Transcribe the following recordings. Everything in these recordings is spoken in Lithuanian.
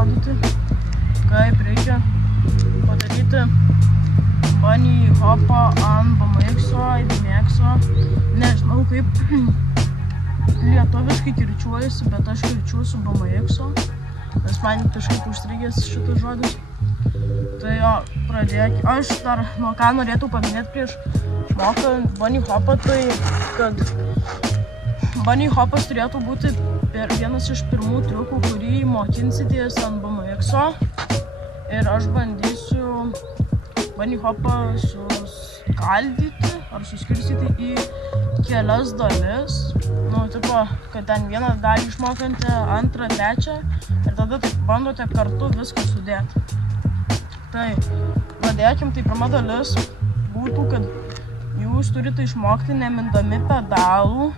parodyti, kaip reikia padaryti bunny hopą ant BMX-o, IBMX-o. Nežinau, kaip lietuviškai kirčiuojasi, bet aš kirčiuosiu BMX-o, nes man kažkaip užstrigęs šitas žodis. Tai jo, pradėk. Aš dar nuo ką norėtų paminėti prieš mokant bunny hopą, tai kad bunny hopas turėtų būti vienas iš pirmų triukų, kurį mokinsitės ant BMX-o. Ir aš bandysiu bunny hopą suskaldyti ar suskirstyti į kelias dalis. Nu, tipo, kad ten vieną dalį išmokante, antrą, trečią ir tada bandote kartu viską sudėti. Tai pradėkim, tai pirma dalis būtų, kad jūs turite išmokti nemindami pedalų,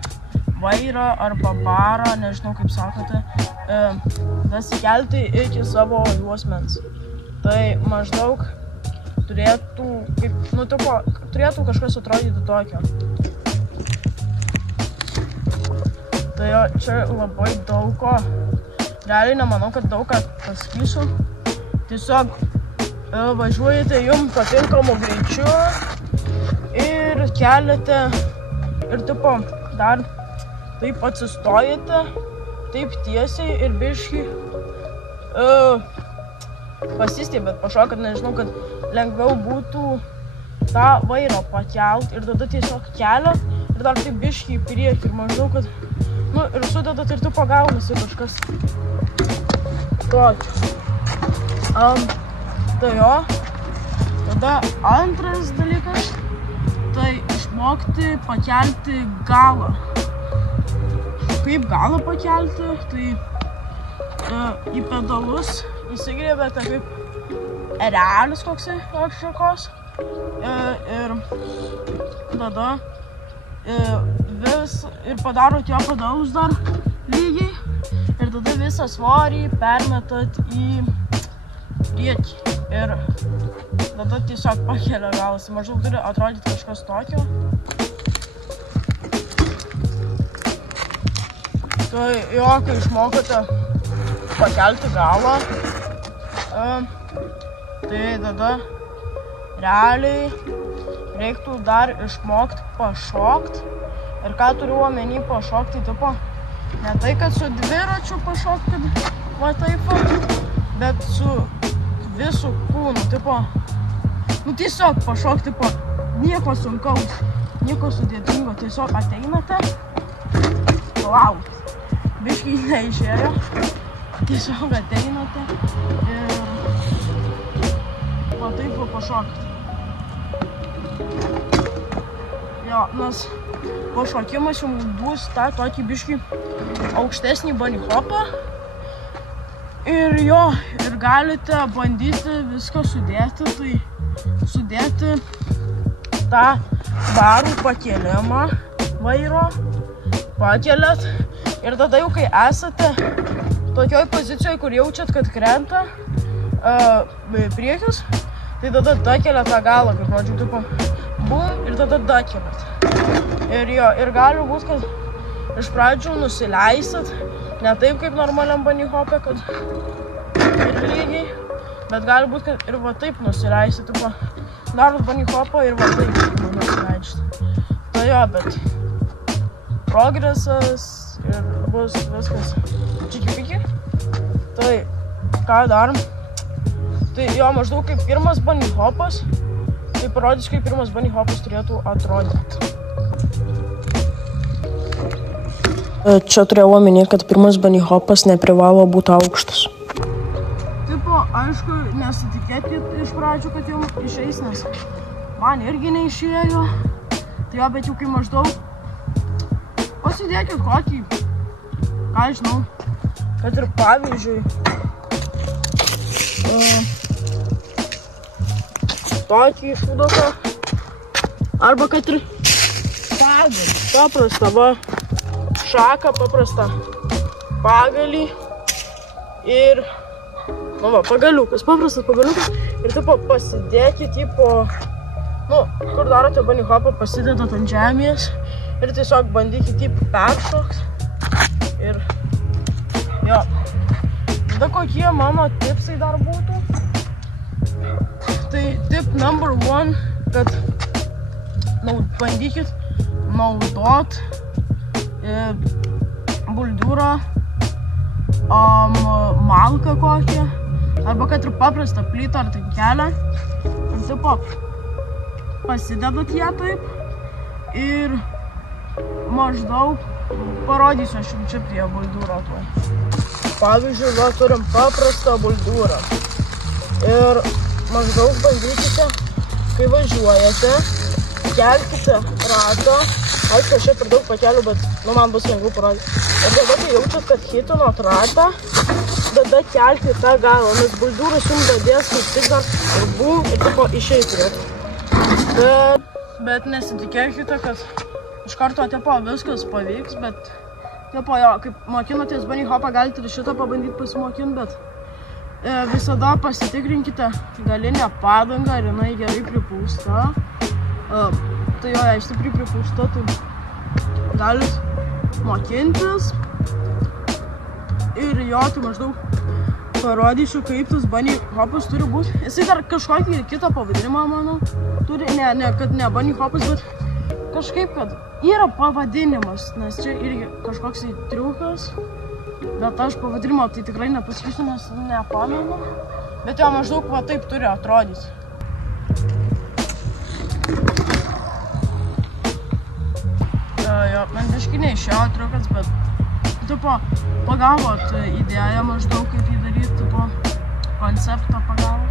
vairą arba barą, nežinau kaip sakote, nasikelti iki savo juosmens. Tai maždaug turėtų, kaip, nu, tipo, turėtų kažkas atrodyti tokio. Tai jo, čia labai daug ko. Realiai nemanau, kad daug ką pasakysiu. Tiesiog važiuojate jums patinkamu greičiu ir keliate ir tipo dar taip atsistojate, taip tiesiai ir biškį pasistėbėt, pašokat, nežinau, kad lengviau būtų tą vairą pakelt ir tada tiesiog kelia ir dar taip biškį į priekį ir maždaug, kad, nu, ir sudedat ir tipo gaunasi kažkas tokio. Tai jo, tada antras dalykas, tai išmokti pakelti galą. Kaip galą pakelti, tai į pedalus įsigrėbėte kaip erelis koksai šakos ir tada ir padarot jo pedalus dar lygiai ir tada visą svorį permetat į priekį. Ir tada tiesiog pakelia galas. Maždaug turi atrodyti kažkas tokio. Tai jo, kai išmokote pakelti galą, tai tada realiai reiktų dar išmokti pašokti. Ir ką turiu omeny pašokti, tipo, ne tai, kad su dviračiu pašokti, kad va taip, bet su visų kūnų, tipo, nu tiesiog pašokti, tipo, nieko sunkaus, nieko sudėtingo, tiesiog ateinate, wow, biškį neišėjo, tiesiog ateinate ir va taip pašokti. Jo, nes pašokimas jums duos tą tokį biškį aukštesnį bunny hopą. Ir jo, ir galite bandyti viską sudėti, tai sudėti tą varų pakėlimą vairo, pakeliat ir tada jau kai esate tokioj pozicijoje, kur jaučiat, kad krenta priekis, tai tada dakeliat tą galą, kaip rodžiu, tipo, bum, ir tada dakeliat. Ir jo, ir gali būt, kad iš pradžių nusileisit, ne taip kaip normaliam bunny hopė, kad ir lygiai, bet gali būt, kad ir va taip nusileisit, tipo, darot bunny hopą ir va taip nusileisit. Tai jo, bet progresas ir bus viskas čiki-piki. Tai ką darom? Tai jo, maždaug kaip pirmas bunny hopas, tai parodys, kaip pirmas bunny hopas turėtų atrodyti. Čia turėjau omeny, kad pirmas bunny hopas neprivalo būti aukštas. Tipo, aišku, nesitikėkit iš pradžių, kad jau išeis, nes man irgi neišėjo. Tai jo, bet jau kai maždaug pasidėkit kokį, ką žinau, kad ir pavyzdžiui tokį šūdoką arba kad ir pagalį, paprastą va šaką, paprastą pagalį ir, nu va, pagaliukas, paprastas pagaliukas ir tipo pasidėkit, tipo, nu, kur darote bunny hopą, pasidedat ant žemės ir tiesiog bandykit jį peršokt ir jo, tada kokie mano tipsai dar būtų. Tai tip number 1, kad bandykit naudot buldiūrą, malką kokią, arba kad ir paprastą plytą ar trinkelę. Ir tipo pasidedat ją taip ir maždaug parodysiu aš jums čia prie buldiūro tuoj. Pavyzdžiui, va turim paprastą buldiūrą. Ir maždaug bandykite, kai važiuojate, kelkite ratą. Aišku, aš čia per daug pakeliu, bet man bus lengviau parodyti. Ir tada, kai jaučiat, kad hitinot ratą, tada kelkite tą galą, nes buldiūras jums dadės kaip tik dar ir bum, ir tipo išeikrit. Bet nesitikėkite, kad iš karto tipo viskas pavyks, bet tipo jo, kaip mokinotės bunny hopą, galite ir šitą pabandyti pasimokinti, bet visada pasitikrinkite galinę padangą, ar jinai gerai pripūsta. Tai jo, jei stipriai pripūsta, tai galit mokintis. Ir jo, tai maždaug parodysiu, kaip tas bunny hopas turi būti. Jisai dar kažkokį kitą pavadinimą, manau, turi, kad ne bunny hopas, bet kažkaip, kad yra pavadinimas, nes čia irgi kažkoks triukas. Bet aš pavadinimo tai tikrai nepasakysiu, nes nepamenu. Bet jo, maždaug va taip turi atrodyti. Jo, man biškai neišėjo triukas, bet tipo pagavot idėją maždaug, kaip jį daryti, tipo konceptą pagavot.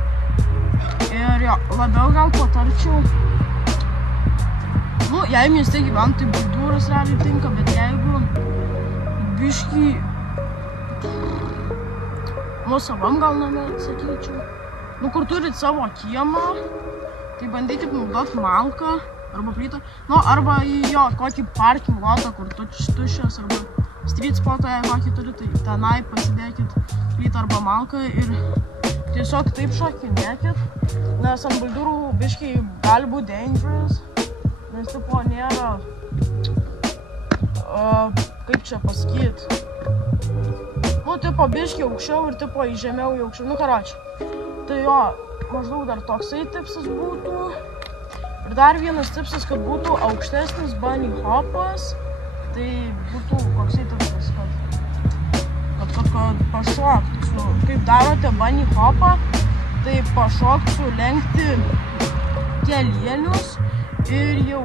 Ir jo, labiau gal patarčiau, nu, jei mieste gyventų, tai buldiūras realiai tinka, bet jeigu biškai nuosavam gal name, sakyčiau, nu, kur turit savo kiemą, tai bandykit naudot malką arba plytą, nu, arba į jo kokį parking lotą, kur tuščias, arba street spotą, jei kokį turit, tai tenai pasidėkit plytą arba malką ir tiesiog taip šokinėkit, nes ant buldiūrų biškai gali būti dangerous, nes tipo nėra, kaip čia pasakyt, nu, tipo biškai aukščiau ir tipo į žemiau į aukščiau, nu, karočiui. Tai jo, maždaug dar toksai tipsas būtų. Ir dar vienas tipsas, kad būtų aukštesnis bunny hopas, tai būtų koksai tipsas, kad pašoktų. Kaip darote bunny hopą, tai pašoktų sulenkti kelienius ir jau,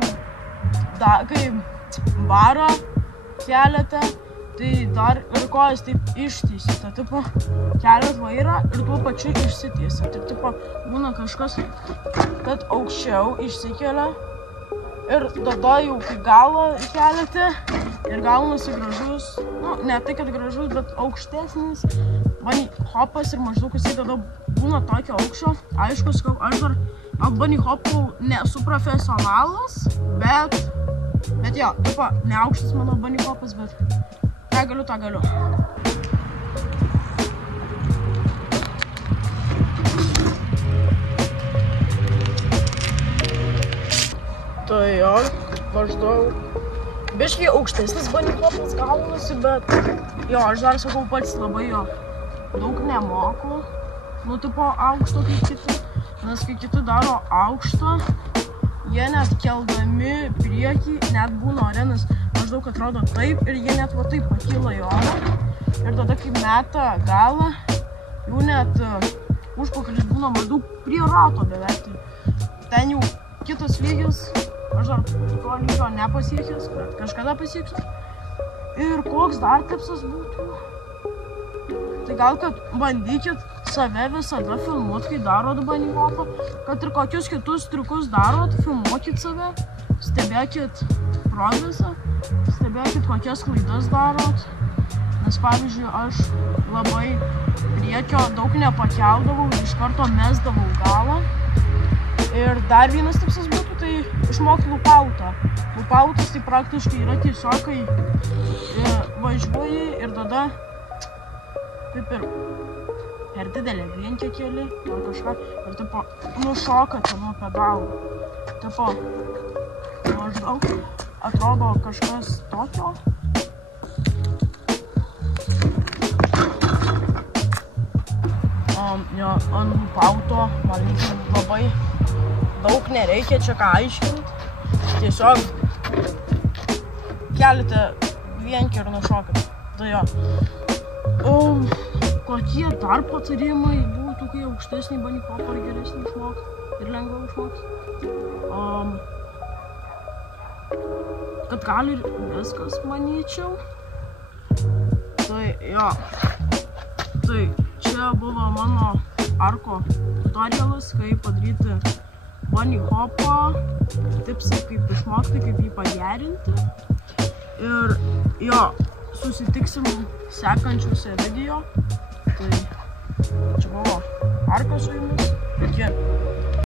kai barą keliate, tai dar ir kojas taip ištysite, tipo keliat vairą ir tuo pačiu išsitysite. Ir tipo būna kažkas, kad aukščiau išsikelia ir tada jau kai galą keliate ir gaunasi gražus, nu, ne tai kad gražus, bet aukštesnis bunny hopas ir maždaug jisai tada būna tokio aukščio. Aišku, sakau, aš dar bunny hopų nesu profesionalas, bet jo, tipo, ne aukštas mano bunny hopas, bet ką galiu, tą galiu. Tai jo, maždaug biškai aukštesnis bunny hopas gaunasi, bet jo, aš dar sakau pats labai jo daug nemoku, nu tipo aukšto kaip kiti, nes kai kiti daro aukštą, jie net keldami priekį net būna ore, nes maždaug atrodo taip ir jie net va taip pakyla į orą. Ir tada, kai meta galą, jų net užpakalis būna maždaug prie rato beveik. Ten jau kitas lygis, aš dar to lygio nepasiekęs, bet kažkada pasieksiu. Ir koks dar tipsas būtų? Tai gal, kad bandykit save visada filmuot, kai darot bunny hopą, kad ir kokius kitus triukus darot, filmuokit save, stebėkit progresą, stebėkit kokias klaidas darot, nes pavyzdžiui, aš labai priekio daug nepakeldavau ir iš karto mesdavau galą. Ir dar vienas tipsas būtų, tai išmokti lupautą. Lupautas tai praktiškai yra tiesiog, kai važiuoji ir tada taip ir per didelę vienkę keli ar kažką ir tipo nušokate nuo pedalų. Tipo maždaug atrodo kažkas tokio. Jo, ant auto, man labai daug nereikia čia ką aiškinti. Tiesiog kelite vienkį ir nušokit. Tai jo. Kokie dar patarimai būtų, kai aukštesnį bunny hopą ar geresnį išmokti ir lengviau išmokti? Kad gal ir viskas, manyčiau. Tai jo. Tai čia buvo mano arko tutorialas, kaip padaryti bunny hopą, tipsai kaip išmokti, kaip jį pagerinti. Ir jo, susitiksim sekančiuose video. Tai čia buvo arko su jumis. Iki.